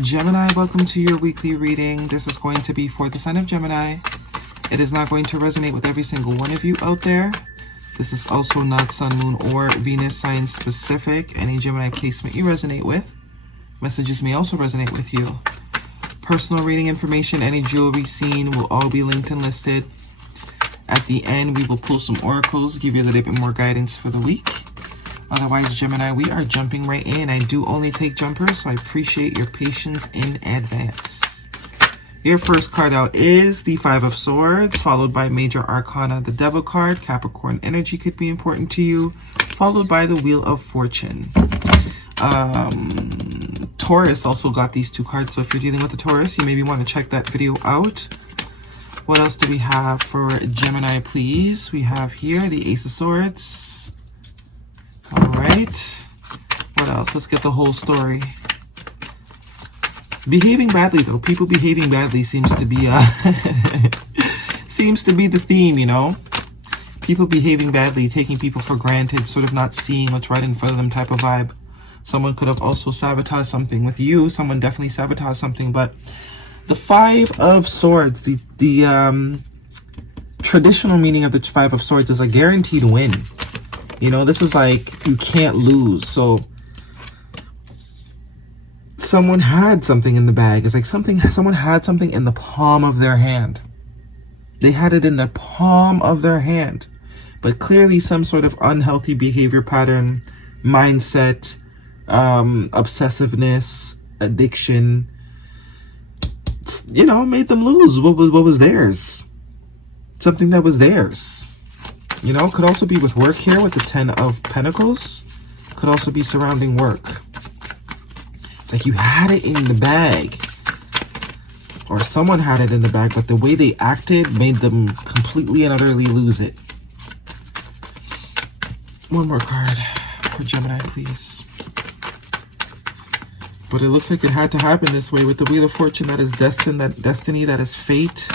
Gemini, welcome to your weekly reading. This is going to be for the sign of Gemini. It is not going to resonate with every single one of you out there. This is also not Sun, Moon, or Venus sign specific. Any Gemini placement you resonate with. Messages may also resonate with you. Personal reading information, any jewelry seen will all be linked and listed. At the end, we will pull some oracles, give you a little bit more guidance for the week. Otherwise, Gemini, we are jumping right in. I do only take jumpers, so I appreciate your patience in advance. Your first card out is the Five of Swords, followed by Major Arcana, the Devil card. Capricorn energy could be important to you, followed by the Wheel of Fortune. Taurus also got these two cards, so if you're dealing with a Taurus, you maybe want to check that video out. What else do we have for Gemini, please? We have here the Ace of Swords. All right. What else? Let's get the whole story. Behaving badly, though. People behaving badly seems to be seems to be the theme, you know. People behaving badly, taking people for granted, sort of not seeing what's right in front of them type of vibe. Someone could have also sabotaged something with you. Someone definitely sabotaged something, but the Five of Swords, the traditional meaning of the Five of Swords is a guaranteed win. You know, this is like you can't lose. So someone had something in the bag. It's like someone had something in the palm of their hand. They had it in the palm of their hand. But clearly some sort of unhealthy behavior pattern, mindset, obsessiveness, addiction, you know, made them lose what was theirs. Something that was theirs. You know, could also be with work here with the Ten of Pentacles. Could also be surrounding work. It's like you had it in the bag. Or someone had it in the bag, but the way they acted made them completely and utterly lose it. One more card for Gemini, please. But it looks like it had to happen this way with the Wheel of Fortune. That is destiny, that is fate.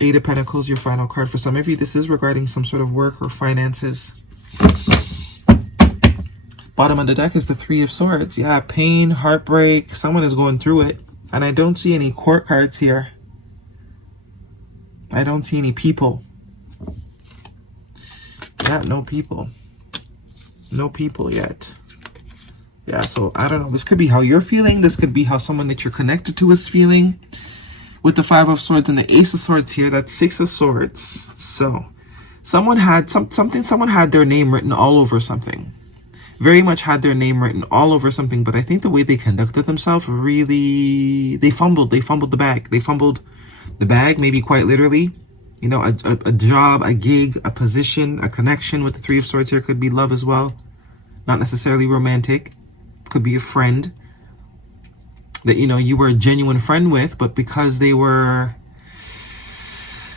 Eight of Pentacles, your final card. For some of you, this is regarding some sort of work or finances. Bottom of the deck is the Three of Swords. Yeah, pain, heartbreak. Someone is going through it. And I don't see any court cards here. I don't see any people. Yeah, no people. No people yet. Yeah, so I don't know. This could be how you're feeling. This could be how someone that you're connected to is feeling. With the Five of Swords and the Ace of Swords here, that's Six of Swords. So someone had someone had their name written all over something. Very much had their name written all over something, but I think the way they conducted themselves really, they fumbled the bag. They fumbled the bag, maybe quite literally. You know, a job, a gig, a position, a connection with the Three of Swords here could be love as well. Not necessarily romantic. Could be a friend that, you know, you were a genuine friend with, but because they were,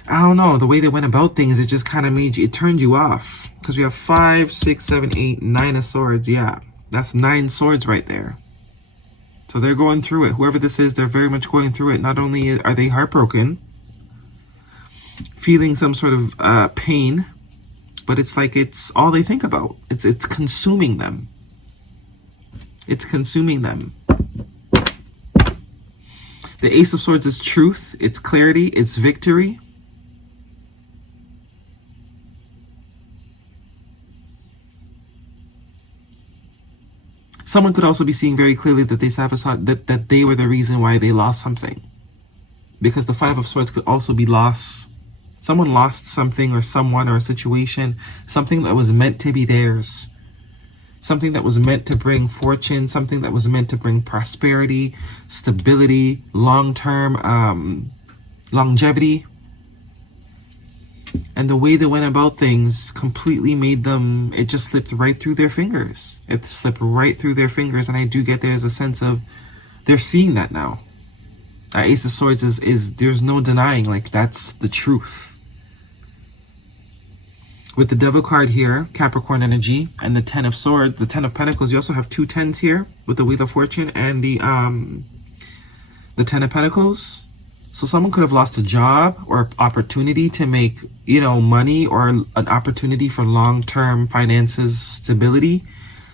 I don't know, the way they went about things, it just kind of made you, it turned you off. Because we have 5, 6, 7, 8, 9 of swords. Yeah, that's 9 swords right there. So they're going through it. Whoever this is, they're very much going through it. Not only are they heartbroken, feeling some sort of pain, but it's like it's all they think about. It's consuming them. It's consuming them. The Ace of Swords is truth, it's clarity, it's victory. Someone could also be seeing very clearly that they sabotaged, that they were the reason why they lost something. Because the Five of Swords could also be lost. Someone lost something or someone or a situation, something that was meant to be theirs. Something that was meant to bring fortune, something that was meant to bring prosperity, stability, long-term longevity. And the way they went about things completely made them, it just slipped right through their fingers. It slipped right through their fingers, and I do get there's a sense of, they're seeing that now. Ace of Swords is there's no denying, like, that's the truth. With the Devil card here, Capricorn energy, and the Ten of Swords, the Ten of Pentacles, you also have 2 tens here with the Wheel of Fortune and the Ten of Pentacles. So someone could have lost a job or opportunity to make, you know, money, or an opportunity for long-term finances, stability,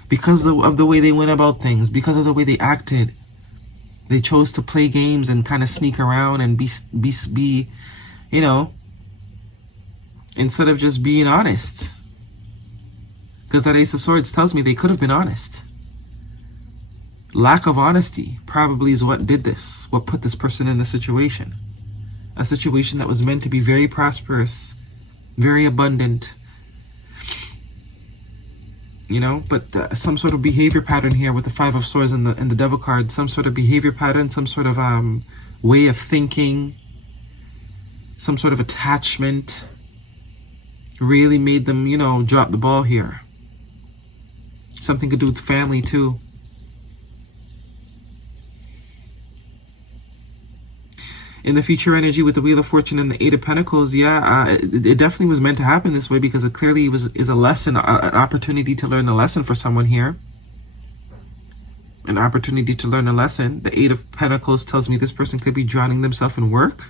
because of the way they went about things, because of the way they acted. They chose to play games and kind of sneak around and be, you know, instead of just being honest. Because that Ace of Swords tells me they could have been honest. Lack of honesty probably is what did this, what put this person in the situation. A situation that was meant to be very prosperous, very abundant, you know, but some sort of behavior pattern here with the Five of Swords and the Devil card, some sort of behavior pattern, some sort of way of thinking, some sort of attachment really made them, you know, drop the ball here. Something could do with family too. In the future energy with the Wheel of Fortune and the Eight of Pentacles, yeah, it definitely was meant to happen this way because it clearly is a lesson, an opportunity to learn a lesson for someone here. An opportunity to learn a lesson. The Eight of Pentacles tells me this person could be drowning themselves in work.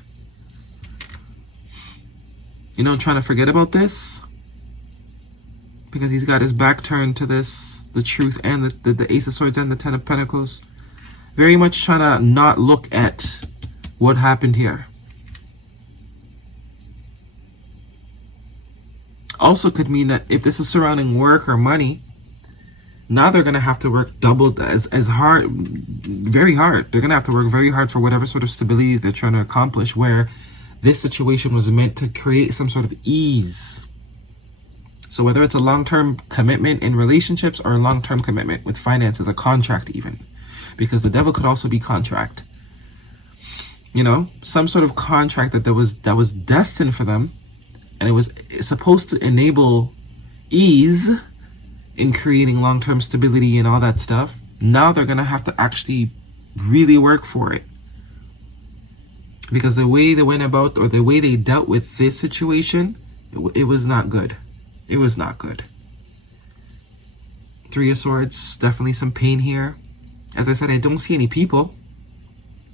You know, trying to forget about this. Because he's got his back turned to this, the truth and the Ace of Swords and the Ten of Pentacles. Very much trying to not look at what happened here. Also could mean that if this is surrounding work or money, now they're going to have to work double as hard, very hard. They're going to have to work very hard for whatever sort of stability they're trying to accomplish, where this situation was meant to create some sort of ease. So whether it's a long-term commitment in relationships or a long-term commitment with finances, a contract even, because the Devil could also be contract. You know, some sort of contract that was destined for them, and it was supposed to enable ease in creating long-term stability and all that stuff. Now they're gonna have to actually really work for it, because the way they went about, or the way they dealt with this situation, it was not good. It was not good. Three of Swords, definitely some pain here. As I said, I don't see any people.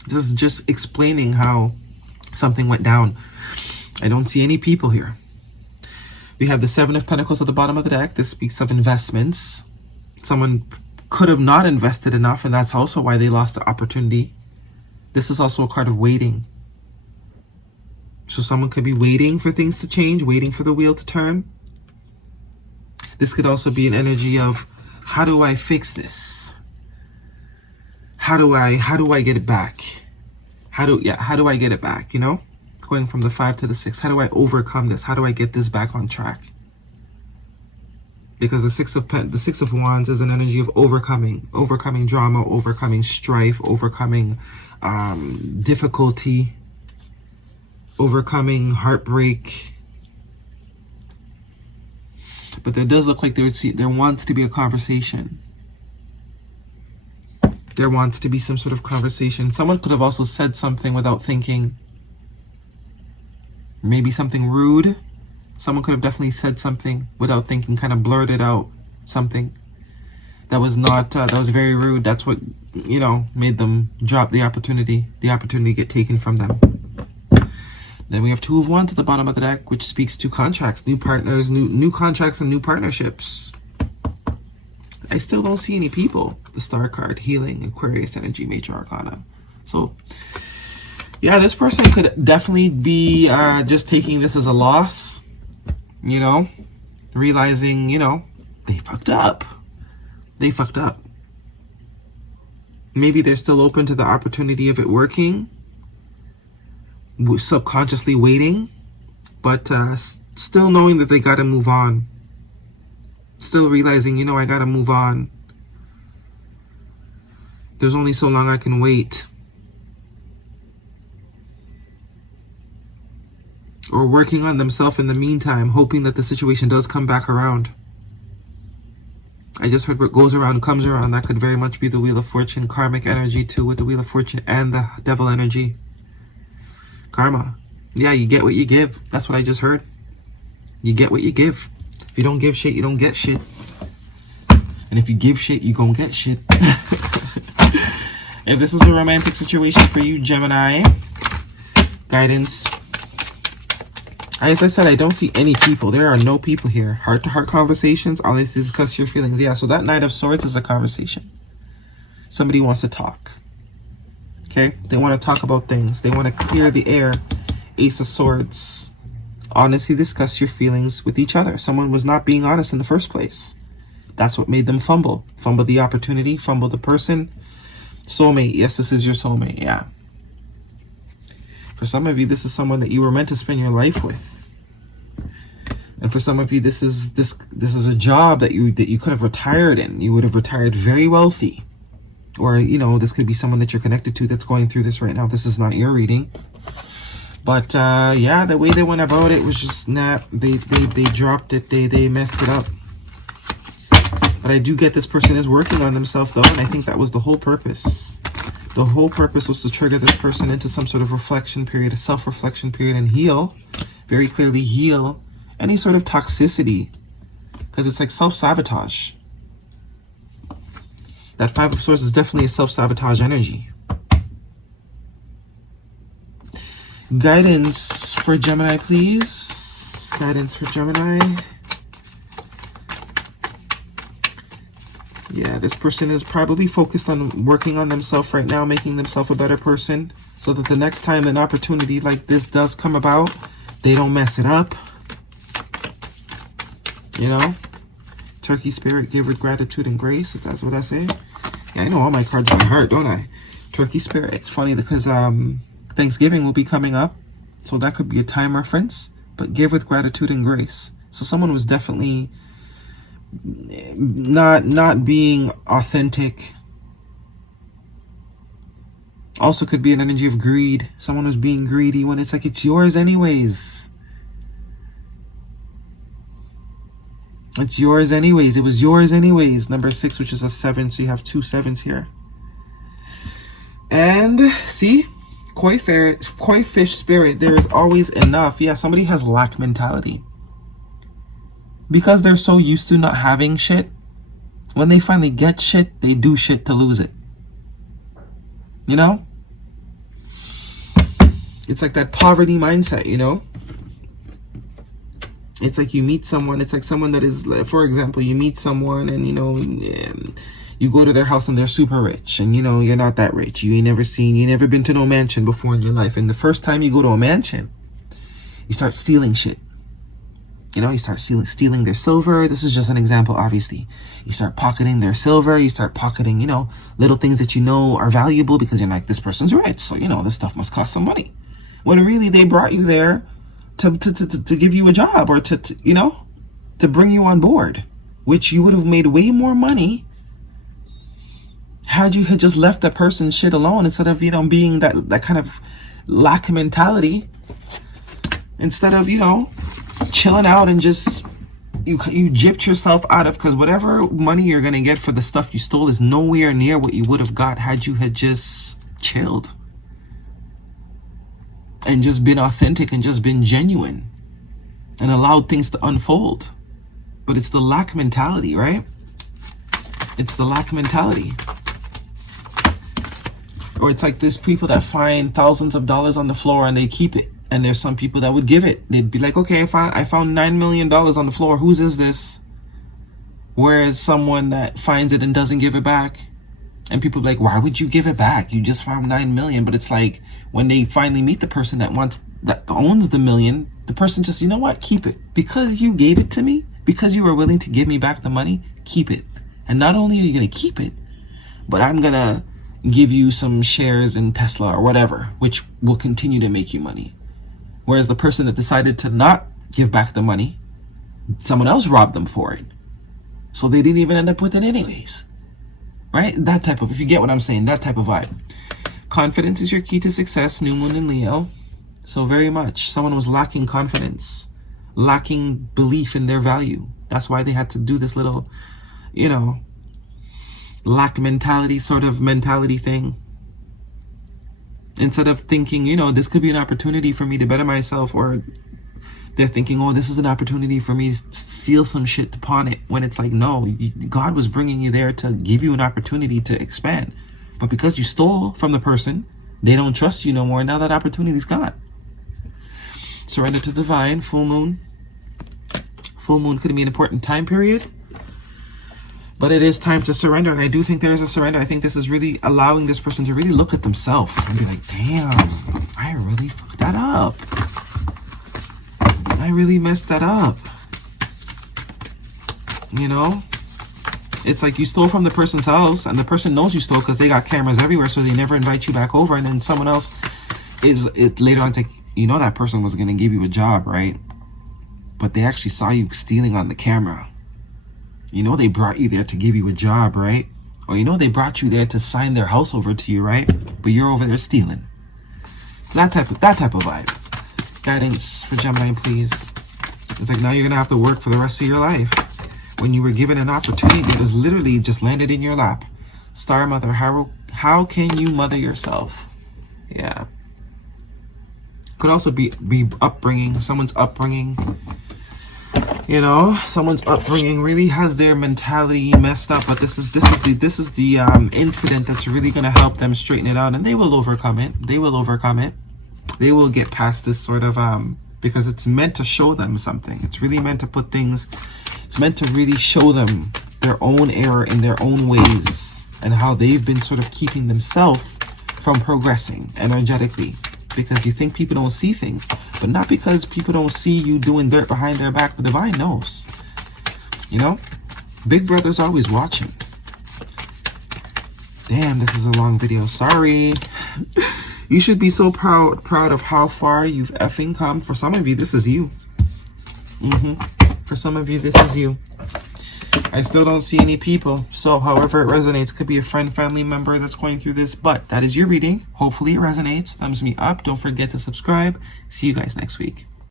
This is just explaining how something went down. I don't see any people here. We have the Seven of Pentacles at the bottom of the deck. This speaks of investments. Someone could have not invested enough, and that's also why they lost the opportunity. This is also a card of waiting. So someone could be waiting for things to change, waiting for the wheel to turn. This could also be an energy of, how do I fix this? How do I get it back? How do I get it back, you know? Going from the 5 to the 6. How do I overcome this? How do I get this back on track? Because the Six of Wands is an energy of overcoming drama, overcoming strife, overcoming difficulty, overcoming heartbreak. But there does look like there wants to be a conversation. There wants to be some sort of conversation. Someone could have also said something without thinking. Maybe something rude. Someone could have definitely said something without thinking, kind of blurted out something that was not, that was very rude. That's what, you know, made them drop the opportunity get taken from them. Then we have Two of Wands at the bottom of the deck, which speaks to contracts, new partners, new contracts and new partnerships. I still don't see any people. The Star card, healing, Aquarius energy, Major Arcana. So, yeah, this person could definitely be just taking this as a loss, you know, realizing, you know, they fucked up. They fucked up. Maybe they're still open to the opportunity of it working, subconsciously waiting, but still knowing that they got to move on. Still realizing, you know, I got to move on. There's only so long I can wait. Or working on themselves in the meantime, hoping that the situation does come back around. I just heard what goes around comes around. That could very much be the Wheel of Fortune, karmic energy too, with the Wheel of Fortune and the Devil energy. Karma. Yeah, you get what you give. That's what I just heard. You get what you give. If you don't give shit, you don't get shit. And if you give shit, you gon' get shit. If this is a romantic situation for you, Gemini, guidance. As I said, I don't see any people. There are no people here. Heart-to-heart conversations. All this is discuss your feelings. Yeah, so that Knight of Swords is a conversation. Somebody wants to talk. Okay, they want to talk about things. They want to clear the air. Ace of Swords. Honestly discuss your feelings with each other. Someone was not being honest in the first place. That's what made them fumble. Fumble the opportunity, fumble the person. Soulmate. Yes, this is your soulmate. Yeah. For some of you, this is someone that you were meant to spend your life with. And for some of you, this is a job that you could have retired in. You would have retired very wealthy. Or, you know, this could be someone that you're connected to that's going through this right now. This is not your reading. But, yeah, the way they went about it was just not, they dropped it, they messed it up. But I do get this person is working on themselves, though, and I think that was the whole purpose. The whole purpose was to trigger this person into some sort of reflection period, a self-reflection period, and heal, very clearly heal any sort of toxicity, because it's like self-sabotage. That Five of Swords is definitely a self-sabotage energy. Guidance for Gemini, please. Guidance for Gemini. Yeah, this person is probably focused on working on themselves right now, making themselves a better person, so that the next time an opportunity like this does come about, they don't mess it up. You know? Turkey spirit, give with gratitude and grace, if that's what I say. Yeah, I know all my cards by heart, don't I? Turkey spirit. It's funny because Thanksgiving will be coming up, so that could be a time reference, but give with gratitude and grace. So someone was definitely not being authentic. Also could be an energy of greed. Someone was being greedy when it's like, it's yours anyways. It's yours anyways. It was yours anyways. Number 6, which is a 7, so you have 2 7s here. And see, koi fish spirit, there is always enough. Yeah, somebody has lack mentality. Because they're so used to not having shit, when they finally get shit, they do shit to lose it. You know? It's like that poverty mindset, you know? It's like you meet someone, it's like someone that is, for example, you meet someone and, you know, you go to their house and they're super rich. And, you know, you're not that rich. You ain't never been to no mansion before in your life. And the first time you go to a mansion, you start stealing shit. You know, you start stealing their silver. This is just an example, obviously. You start pocketing their silver. You start pocketing, you know, little things that you know are valuable because you're like, this person's rich. So, you know, this stuff must cost some money. When really they brought you there to give you a job or to, you know, to bring you on board, which you would have made way more money had you had just left that person's shit alone instead of, you know, being that kind of lack mentality. Instead of, you know, chilling out and just you gypped yourself out of, because whatever money you're gonna get for the stuff you stole is nowhere near what you would have got had you had just chilled and just been authentic and just been genuine and allowed things to unfold. But it's the lack mentality, right? It's the lack mentality. Or it's like there's people that find thousands of dollars on the floor and they keep it. And there's some people that would give it. They'd be like, okay, I found $9 million on the floor. Whose is this? Whereas someone that finds it and doesn't give it back. And people be like, why would you give it back? You just found 9 million. But it's like when they finally meet the person that owns the million, the person just, you know what? Keep it. Because you gave it to me, because you were willing to give me back the money, keep it. And not only are you going to keep it, but I'm going to give you some shares in Tesla or whatever, which will continue to make you money. Whereas the person that decided to not give back the money, someone else robbed them for it. So they didn't even end up with it anyways. Right? That type of, if you get what I'm saying, that type of vibe. Confidence is your key to success, new moon in Leo. So very much. Someone was lacking confidence, lacking belief in their value. That's why they had to do this little, you know, lack mentality sort of mentality thing. Instead of thinking, you know, this could be an opportunity for me to better myself, or they're thinking, oh, this is an opportunity for me to steal some shit to pawn it. When it's like, no, God was bringing you there to give you an opportunity to expand. But because you stole from the person, they don't trust you no more. Now that opportunity's gone. Surrender to the divine, full moon. Full moon could be an important time period. But it is time to surrender, and I do think there is a surrender. I think this is really allowing this person to really look at themselves and be like, damn, I really fucked that up. I really messed that up. You know? It's like you stole from the person's house, and the person knows you stole because they got cameras everywhere, so they never invite you back over, and then someone else is later on take, you know, that person was going to give you a job, right? But they actually saw you stealing on the camera. You know, they brought you there to give you a job, right? Or you know, they brought you there to sign their house over to you, right? But you're over there stealing. That type of vibe. Guidance for Gemini, please. It's like now you're gonna have to work for the rest of your life. When you were given an opportunity, it was literally just landed in your lap. Star Mother, how can you mother yourself? Yeah. Could also be upbringing, someone's upbringing. You know, someone's upbringing really has their mentality messed up, but this is the incident that's really gonna help them straighten it out, and they will overcome it. They will overcome it. They will get past this sort of because it's meant to show them something. It's really meant to put things. It's meant to really show them their own error in their own ways and how they've been sort of keeping themselves from progressing energetically. Because you think people don't see things, but not because people don't see you doing dirt behind their back. The divine knows. You know, Big Brother's always watching. Damn, this is a long video. Sorry. You should be so proud of how far you've effing come. For some of you, this is you. For some of you, this is you. I still don't see any people. So however it resonates, could be a friend, family member that's going through this. But that is your reading. Hopefully it resonates. Thumbs me up. Don't forget to subscribe. See you guys next week.